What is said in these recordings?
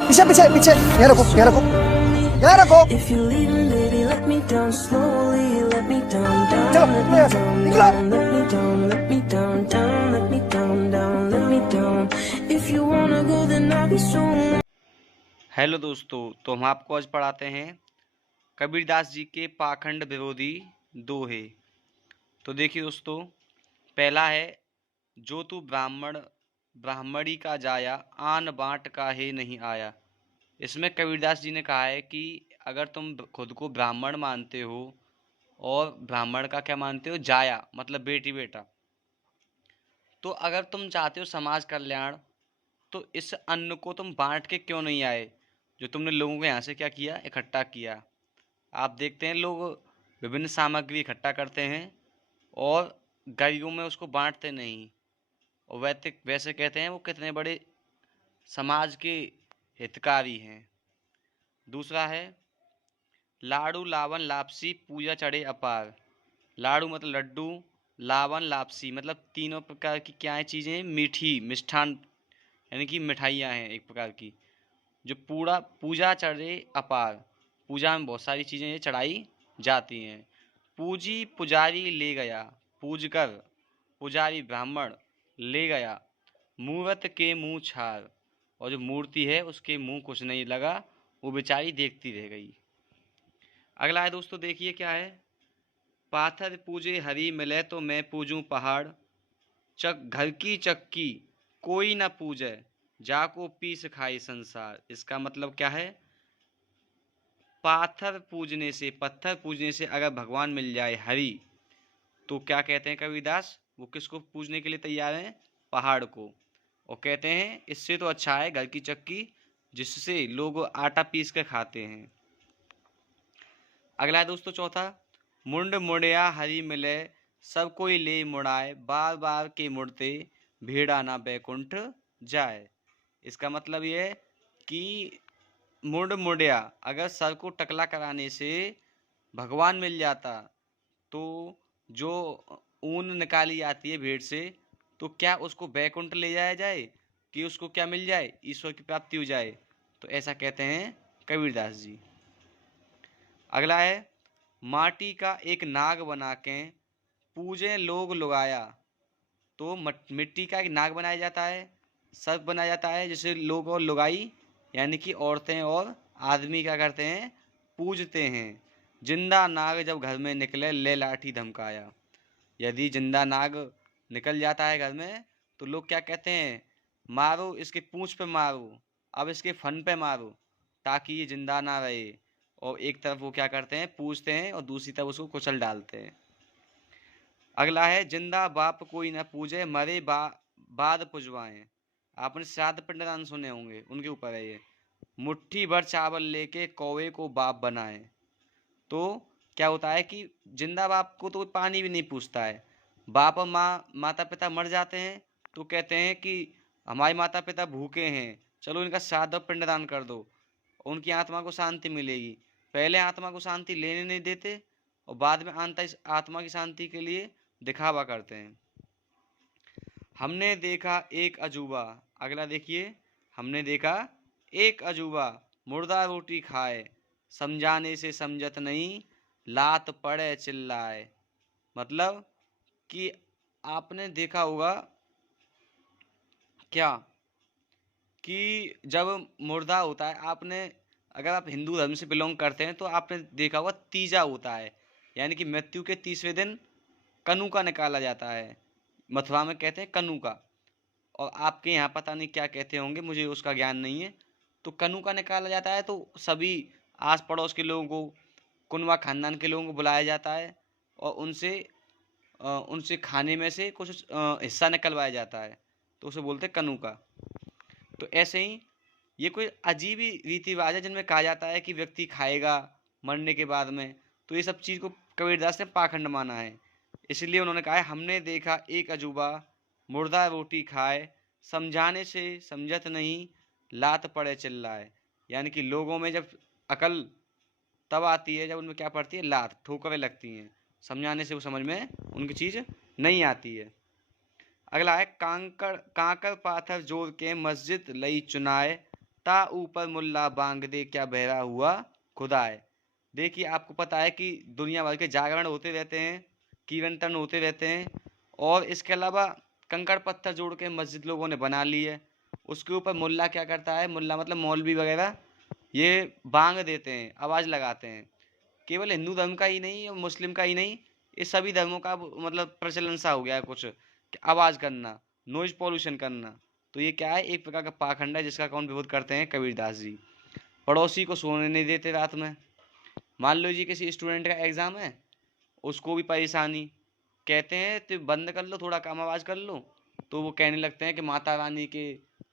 पीछे पीछे पीछे, यहाँ रखो यहाँ रखो यहाँ रखो। If you leaving, baby, let me down slowly. Let me down, down, चलो let निकलो me यहाँ से, down, निकलो। down, let me down, let me down, down, let me down, down, let me down. If you wanna go, then I'll be soon. Hello दोस्तों, तो हम आपको आज पढ़ाते हैं कबीरदास जी के पाखंड विरोधी दोहे। तो देखिए दोस्तों, पहला है, जो तू ब्राह्मण ब्राह्मणी का जाया, आन बाँट काहे नहीं आया। इसमें कबीरदास जी ने कहा है कि अगर तुम खुद को ब्राह्मण मानते हो और ब्राह्मण का क्या मानते हो, जाया मतलब बेटी बेटा, तो अगर तुम चाहते हो समाज कल्याण, तो इस अन्न को तुम बांट के क्यों नहीं आए, जो तुमने लोगों को यहाँ से क्या किया, इकट्ठा किया। आप देखते हैं लोग विभिन्न सामग्री इकट्ठा करते हैं और गरीबों में उसको बांटते नहीं, और वैसे कहते हैं वो कितने बड़े समाज के हितकारी हैं। दूसरा है, लाड़ू लावन लापसी पूजा चढ़े अपार। लाड़ू मतलब लड्डू, लावन लापसी मतलब तीनों प्रकार की क्या है चीज़ें, मीठी मिष्ठान यानी कि मिठाइयाँ हैं एक प्रकार की, जो पूरा पूजा चढ़े अपार, पूजा में बहुत सारी चीज़ें चढ़ाई जाती हैं। पूजी पुजारी ले गया, पूज कर पुजारी ब्राह्मण ले गया, मूरत के मुँह छार, और जो मूर्ति है उसके मुंह कुछ नहीं लगा, वो बेचारी देखती रह गई। अगला है दोस्तों, देखिए क्या है, पाथर पूजे हरी मिले तो मैं पूजूं पहाड़, घर की चक्की कोई ना पूजे, जाको पीस खाए संसार। इसका मतलब क्या है, पत्थर पूजने से अगर भगवान मिल जाए हरि, तो क्या कहते हैं कबीरदास, वो किसको पूजने के लिए तैयार हैं, पहाड़ को। और कहते हैं इससे तो अच्छा है घर की चक्की, जिससे लोग आटा पीस कर खाते हैं। अगला है दोस्तों चौथा, मुंड मुड़िया हरि मिले, सब कोई ले मुड़ाए, बार बार के मुड़ते भेड़ा ना बैकुंठ जाए। इसका मतलब ये है कि मुंड मुड़िया, अगर सर को टकला कराने से भगवान मिल जाता, तो जो ऊन निकाली जाती है भेड़ से, तो क्या उसको बैकुंठ ले जाया जाए, कि उसको क्या मिल जाए, ईश्वर की प्राप्ति हो जाए। तो ऐसा कहते हैं कबीरदास जी। अगला है, माटी का एक नाग बना के पूजे लोग लुगाया। तो मिट्टी का एक नाग बनाया जाता है, सर्प बनाया जाता है, जिसे लोग और लुगाई यानी कि औरतें और आदमी क्या करते हैं, पूजते हैं। जिंदा नाग जब घर में निकले ले लाठी धमकाया। यदि जिंदा नाग निकल जाता है घर में, तो लोग क्या कहते हैं, मारो इसके पूंछ पे मारो, अब इसके फन पे मारो, ताकि ये जिंदा ना रहे। और एक तरफ वो क्या करते हैं, पूजते हैं, और दूसरी तरफ उसको कुचल डालते हैं। अगला है, जिंदा बाप कोई न पूजे, मरे बाद पुजवाएं। आपने श्राद्ध पिंडदान सुने होंगे, उनके ऊपर है ये। मुट्ठी भर चावल लेके कौवे को बाप बनाए। तो क्या होता है कि जिंदा बाप को तो पानी भी नहीं पूछता है, बाप और माता पिता मर जाते हैं, तो कहते हैं कि हमारे माता पिता भूखे हैं, चलो इनका श्राद्ध और पिंडदान कर दो, उनकी आत्मा को शांति मिलेगी। पहले आत्मा को शांति लेने नहीं देते, और बाद में आत्मा की शांति के लिए दिखावा करते हैं। हमने देखा एक अजूबा। अगला देखिए, हमने देखा एक अजूबा, मुर्दा रोटी खाए, समझाने से समझत नहीं, लात पड़े चिल्लाए। मतलब कि आपने देखा होगा क्या, कि जब मुर्दा होता है, आपने अगर आप हिंदू धर्म से बिलोंग करते हैं, तो आपने देखा होगा तीजा होता है, यानी कि मृत्यु के 30वें दिन कनू का निकाला जाता है। मथुरा में कहते हैं कनू का, और आपके यहाँ पता नहीं क्या कहते होंगे, मुझे उसका ज्ञान नहीं है। तो कनू का निकाला जाता है, तो सभी आस पड़ोस के लोगों को, कुनवा खानदान के लोगों को बुलाया जाता है, और उनसे खाने में से कुछ हिस्सा निकलवाया जाता है, तो उसे बोलते हैं कनू का। तो ऐसे ही ये कोई अजीब ही रीति रिवाज है, जिनमें कहा जाता है कि व्यक्ति खाएगा मरने के बाद में। तो ये सब चीज़ को कबीरदास ने पाखंड माना है, इसलिए उन्होंने कहा है, हमने देखा एक अजूबा, मुर्दा रोटी खाए, समझाने से समझत नहीं, लात पड़े चिल्लाए। यानी कि लोगों में जब अकल तब आती है जब उनमें क्या पड़ती है, लात ठोकरें लगती हैं, समझाने से वो समझ में उनकी चीज़ नहीं आती है। अगला है, कांकर पाथर जोड़ के मस्जिद लई चुनाए, ता ऊपर मुल्ला बांग दे, क्या बहरा हुआ खुदा है। देखिए आपको पता है कि दुनिया भर के जागरण होते रहते हैं, कीर्तन होते रहते हैं, और इसके अलावा कंकड़ पत्थर जोड़ के मस्जिद लोगों ने बना ली है। उसके ऊपर मुल्ला क्या करता है, मुल्ला मतलब मौलवी वगैरह, ये बांग देते हैं, आवाज़ लगाते हैं। केवल हिंदू धर्म का ही नहीं, मुस्लिम का ही नहीं, ये सभी धर्मों का मतलब प्रचलन सा हो गया है कुछ, कि आवाज़ करना, नॉइज पॉल्यूशन करना। तो ये क्या है, एक प्रकार का पाखंड है जिसका कौन विरोध करते हैं, कबीरदास जी। पड़ोसी को सोने नहीं देते रात में। मान लो जी किसी स्टूडेंट का एग्ज़ाम है, उसको भी परेशानी, कहते हैं तो बंद कर लो, थोड़ा कम आवाज़ कर लो, तो वो कहने लगते हैं कि माता रानी के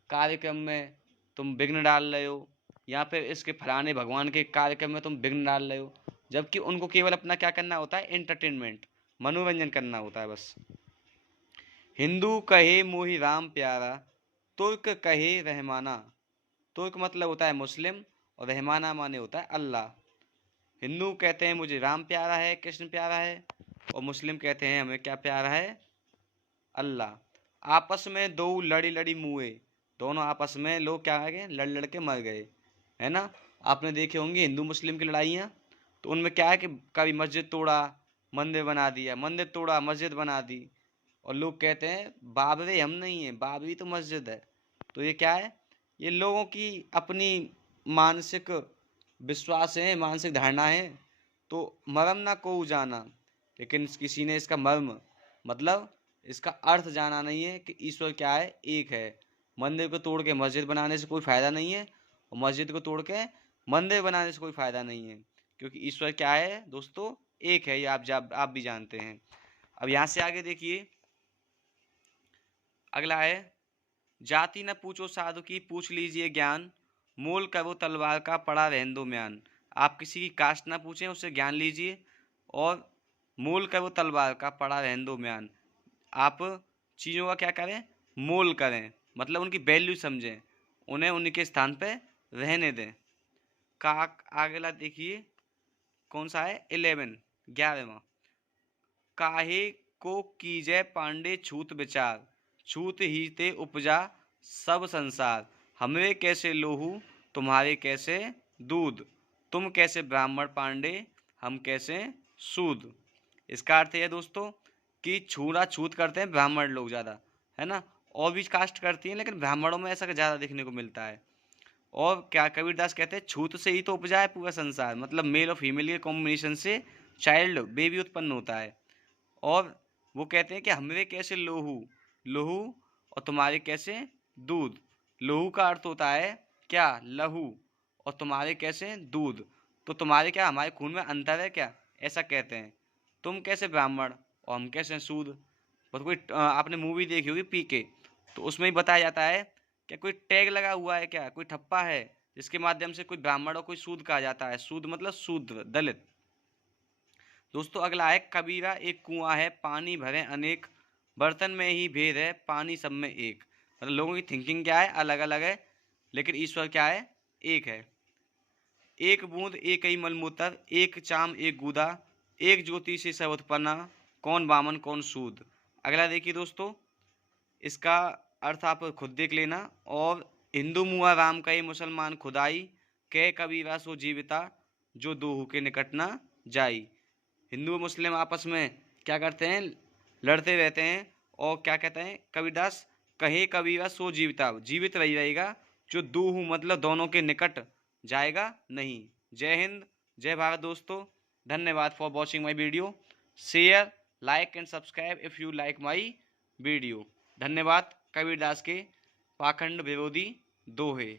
कार्यक्रम में तुम विघ्न डाल रहे हो, या फिर इसके फलाने भगवान के कार्यक्रम में तुम विघ्न डाल रहे हो। जबकि उनको केवल अपना क्या करना होता है, एंटरटेनमेंट, मनोरंजन करना होता है बस। हिंदू कहे मोहि राम प्यारा, तुर्क कहे रहमाना। तुर्क मतलब होता है मुस्लिम, और रहमाना माने होता है अल्लाह। हिंदू कहते हैं मुझे राम प्यारा है, कृष्ण प्यारा है, और मुस्लिम कहते हैं हमें क्या प्यारा है, अल्लाह। आपस में दो लड़ी लड़ी मुए, दोनों आपस में लोग क्या आ गए, लड़ लड़ के मर गए, है ना। आपने देखे होंगे हिंदू मुस्लिम की लड़ाइयाँ, तो उनमें क्या है कि कभी मस्जिद तोड़ा, मंदिर बना दिया, मंदिर तोड़ा, मस्जिद बना दी, और लोग कहते हैं बाबरे हम नहीं हैं, बाबरी तो मस्जिद है। तो ये क्या है, ये लोगों की अपनी मानसिक विश्वास है, मानसिक धारणा है। तो मरम ना को जाना, लेकिन किसी ने इसका मर्म मतलब इसका अर्थ जाना नहीं है कि ईश्वर क्या है, एक है। मंदिर को तोड़ के मस्जिद बनाने से कोई फ़ायदा नहीं है, और मस्जिद को तोड़ के मंदिर बनाने से कोई फ़ायदा नहीं है, क्योंकि ईश्वर क्या है दोस्तों, एक है। ये आप भी जानते हैं। अब यहाँ से आगे देखिए, अगला है, जाति न पूछो साधु की, पूछ लीजिए ज्ञान, मोल करो तलवार का, पड़ा रहन दो म्यान। आप किसी की कास्ट ना पूछें, उससे ज्ञान लीजिए, और मोल करो तलवार का, पड़ा रहन दो म्यान। आप चीज़ों का क्या करें, मोल करें, मतलब उनकी वैल्यू समझें, उन्हें उनके स्थान पे रहने दें। का अगला देखिए कौन सा है, 11वां, काहे को कीजय पांडे छूत विचार, छूत ही ते उपजा सब संसार। हमरे कैसे लोहू, तुम्हारे कैसे दूध, तुम कैसे ब्राह्मण पांडे, हम कैसे सूद। इसका अर्थ है दोस्तों कि छूरा छूत करते हैं ब्राह्मण लोग ज़्यादा, है ना, और भी कास्ट करती हैं, लेकिन ब्राह्मणों में ऐसा ज़्यादा देखने को मिलता है। और क्या कबीरदास कहते हैं, छूत से ही तो उपजा है पूरा संसार, मतलब मेल और फीमेल के कॉम्बिनेशन से चाइल्ड बेबी उत्पन्न होता है। और वो कहते हैं कि हमरे कैसे लोहू, लोहू, और तुम्हारे कैसे दूध। लोहू का अर्थ होता है क्या, लहू, और तुम्हारे कैसे दूध। तो तुम्हारे क्या, हमारे खून में अंतर है क्या, ऐसा कहते हैं। तुम कैसे ब्राह्मण, और हम कैसे सूद। और कोई आपने मूवी देखी होगी पीके, तो उसमें ही बताया जाता है क्या कोई टैग लगा हुआ है क्या, कोई ठप्पा है जिसके माध्यम से कोई ब्राह्मण और कोई सूद कहा जाता है। सूद मतलब शूद्र, दलित। दोस्तों अगला है, कबीरा एक कुआं है, पानी भरे अनेक, बर्तन में ही भेद है, पानी सब में एक। मतलब लोगों की थिंकिंग क्या है, अलग अलग है, लेकिन ईश्वर क्या है, एक है। एक बूंद एक ही मलमूत्र, एक चाम एक गूदा, एक ज्योति से सब उत्पन्ना, कौन बामन कौन सूद। अगला देखिए दोस्तों, इसका अर्थ आप खुद देख लेना। और हिंदू मुआ राम कहे, मुसलमान खुदाई, कह कबीरा सो जीविता, जो दोहू के निकट ना जाई। हिंदू और मुस्लिम आपस में क्या करते हैं, लड़ते रहते हैं, और क्या कहते हैं कबीरदास, कहे कबीरा सो जीविता, जीवित रही रहेगा, जो दोहू मतलब दोनों के निकट जाएगा नहीं। जय हिंद, जय भारत दोस्तों। धन्यवाद for watching my video. Share, like and subscribe if you like my video. धन्यवाद। कबीरदास के पाखंड विरोधी दोहे।